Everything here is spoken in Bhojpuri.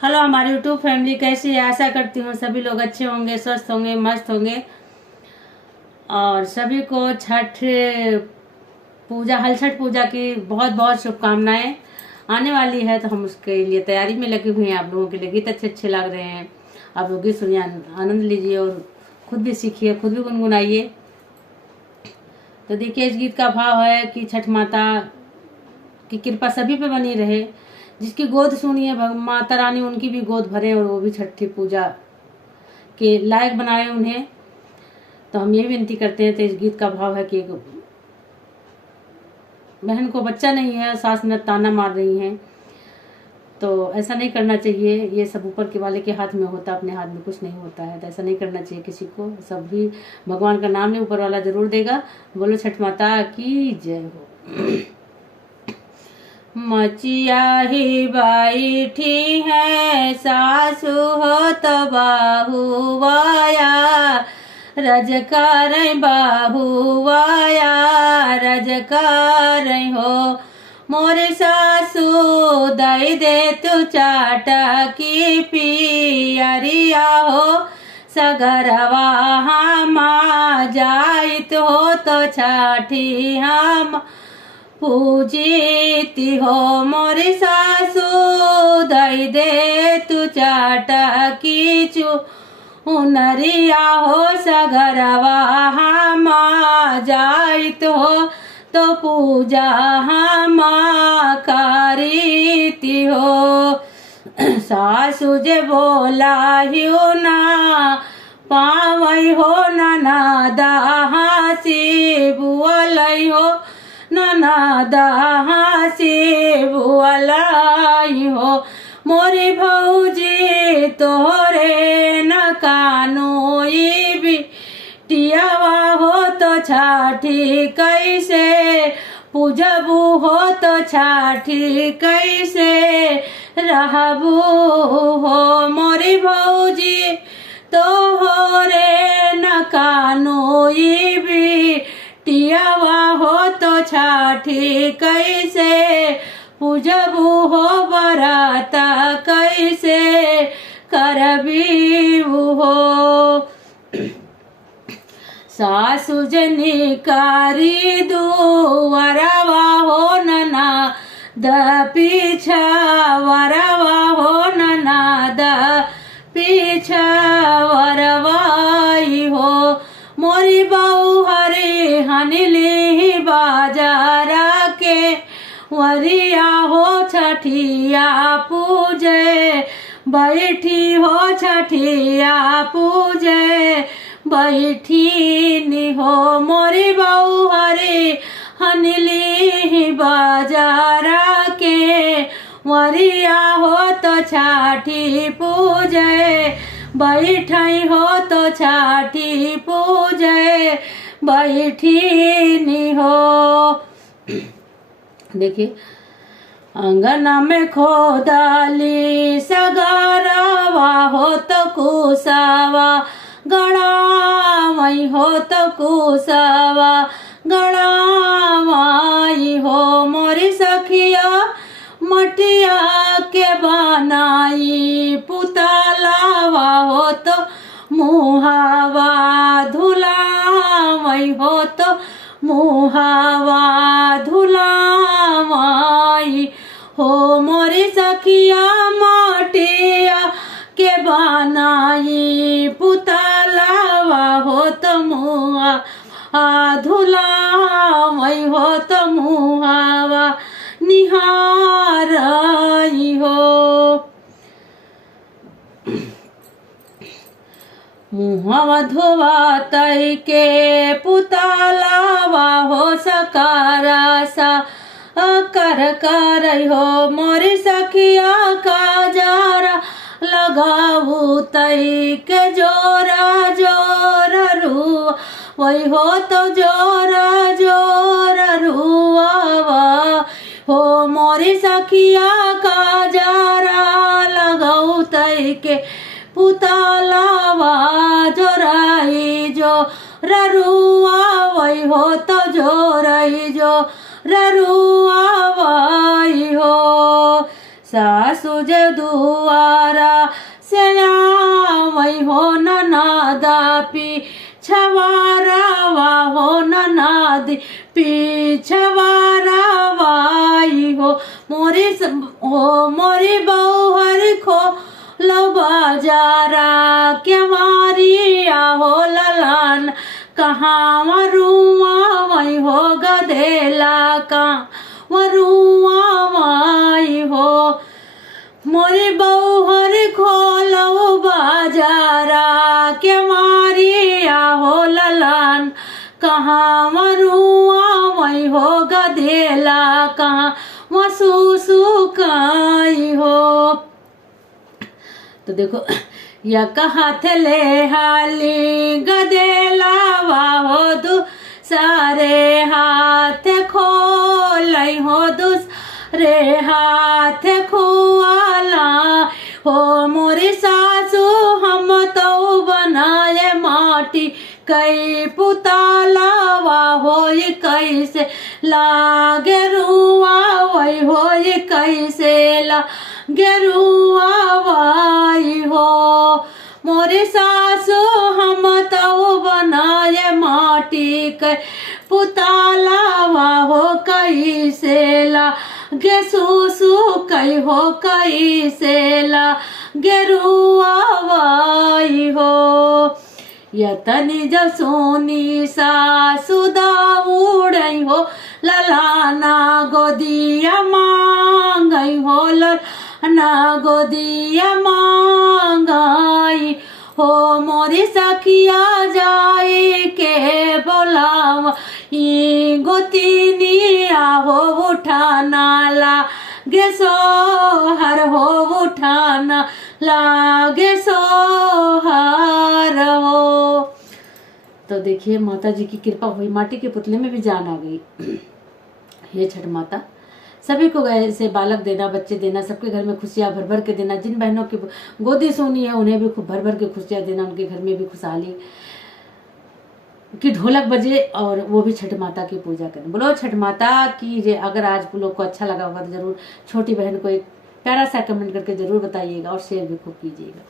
हेलो हमारी यूट्यूब फैमिली कैसी है। आशा करती हूँ सभी लोग अच्छे होंगे, स्वस्थ होंगे, मस्त होंगे। और सभी को छठ पूजा, हल छठ पूजा की बहुत बहुत शुभकामनाएं। आने वाली है तो हम उसके लिए तैयारी में लगे हुए हैं। आप लोगों के लिए गीत अच्छे अच्छे लग रहे हैं, आप लोग गीत सुनिए, आनंद लीजिए और खुद भी सीखिए, खुद भी गुनगुनाइए। तो देखिए, इस गीत का भाव है कि छठ माता की कृपा सभी पे बनी रहे। जिसकी गोद सुनी है माता रानी, उनकी भी गोद भरे और वो भी छठी पूजा के लायक बनाए उन्हें। तो हम ये विनती करते हैं। तो इस गीत का भाव है कि एक बहन को बच्चा नहीं है, सास न ताना मार रही हैं, तो ऐसा नहीं करना चाहिए। ये सब ऊपर के वाले के हाथ में होता, अपने हाथ में कुछ नहीं होता है। तो ऐसा नहीं करना चाहिए किसी को। सब भी भगवान का नाम ले, ऊपर वाला जरूर देगा। बोलो छठ माता की जय हो। मचिया ही बैठी है, सासु हो तो बाहू वाया, रजकार बाहू वाया, रजकार हो। मोरे सासु दई दे तू चाटा की पियरिया हो, सगरवा हम जाइत हो तो छठी हम पूजीती हो। मोरी सासु दई दे तू चाटा की चुनरिया हो, सगरवा हम जाइत हो तो पूजा हम करीती हो। सासु जे बोला हियो ना पावई हो, ननदा हसी बुअलई हो, ननदा हसी बुअलई हो। मोरी भौजी तोरे न कानोई बिटियावा हो तो छठी कैसे पूजबू हो, तो छठी कैसे रहबू हो। मोरी भौजी तोरे न कानोई बिटियावा हो तो छठी कैसे पूजबू हो, बरात कैसे करबीबू हो। सासु जनी कारी दुवरवा हो, नना द पीछा वरवा हो, नना द पीछा वरवाई हो। मोरी बहू हरी हनली बाजारा के वरिया हो, छठिया पूजे बैठी हो, छठिया पूजे बैठी नी हो। मोरी बहू हरी हनली बाजारा के वरिया हो तो छठी पूजे बैठी हो, तो छठी पूजे बैठी नी हो। देखिए, अंगना में खोदाली सगारावा हो तो कुसावा गड़ावई हो, तो कुसावा गड़ावई हो। मोरी सखिया मटिया के बनाई पुतलावा हो, तो मुहावा धुलावई हो, तो मुहावा धुलावई हो। मोरी सखिया मटिया के बनाई पुतलावा हो, तो मुहा धुलावई हो, तो मुहावा निहारई हो। मुहवा धोवातई के पुतलावा हो, सकारा सा कर करई हो। मोरी सखिया का जारा लगाऊ तई के जोरा जोरा रुआ वही हो, तो जोरा जोरा रुआवा हो। मोरी सखिया का जारा लगाऊ तई के पुतलावा जोराई जो ररुआ वही हो, तो जोराई जो ररुआ वही हो। सासु जे दुआरा से आवई हो ननदा पीछवारा वा हो ननदी पीछवारा वाई हो मोरी बौहर खो लो बाजारा के मारिया हो ललन कहाँ वरुआ वही हो गधेला का वरुआ वही हो मोरी बौहर खोलो बाजारा के मारिया हो ललन कहाँ वरुआ वही हो गधेला कहाँ वसुसु काई हो। तो देखो या हाथ ले हाली गदेला हो सारे हाथ खोलई हो दूसरे हाथ खुआला हो मोरी सासू हम तो बनाए माटी कई पुताला हो कैसे लागे रुआ वही हो कैसे लागे रुआ वाई हो मोरी सासू हम तो बनाए माटी के पुताला हो कैसे लागे सुसु कई हो कैसे लागे रुआ वाई हो। यतनी जब सोनी सासु दाऊड़ई हो ललाना गोदिया मांगई हो ललाना गोदिया मांगई हो मोरी सखिया जाए के बोलाव गोतिनिया हो उठाना लागे सोहर हो उठाना लागे सोहर हो। तो देखिए माता जी की कृपा हुई, माटी के पुतले में भी जान आ गई। हे छठ माता सभी को ऐसे बालक देना, बच्चे देना, सबके घर में खुशियां भर भर के देना। जिन बहनों की गोदी सोनी है उन्हें भी खूब भर भर के खुशियां देना, उनके घर में भी खुशहाली की ढोलक बजे और वो भी छठ माता की पूजा करें। बोलो छठ माता की जय। अगर आज लोग को अच्छा लगा होगा तो जरूर छोटी बहन को एक प्यारा सा कमेंट करके जरूर बताइएगा और शेयर भी खूब कीजिएगा।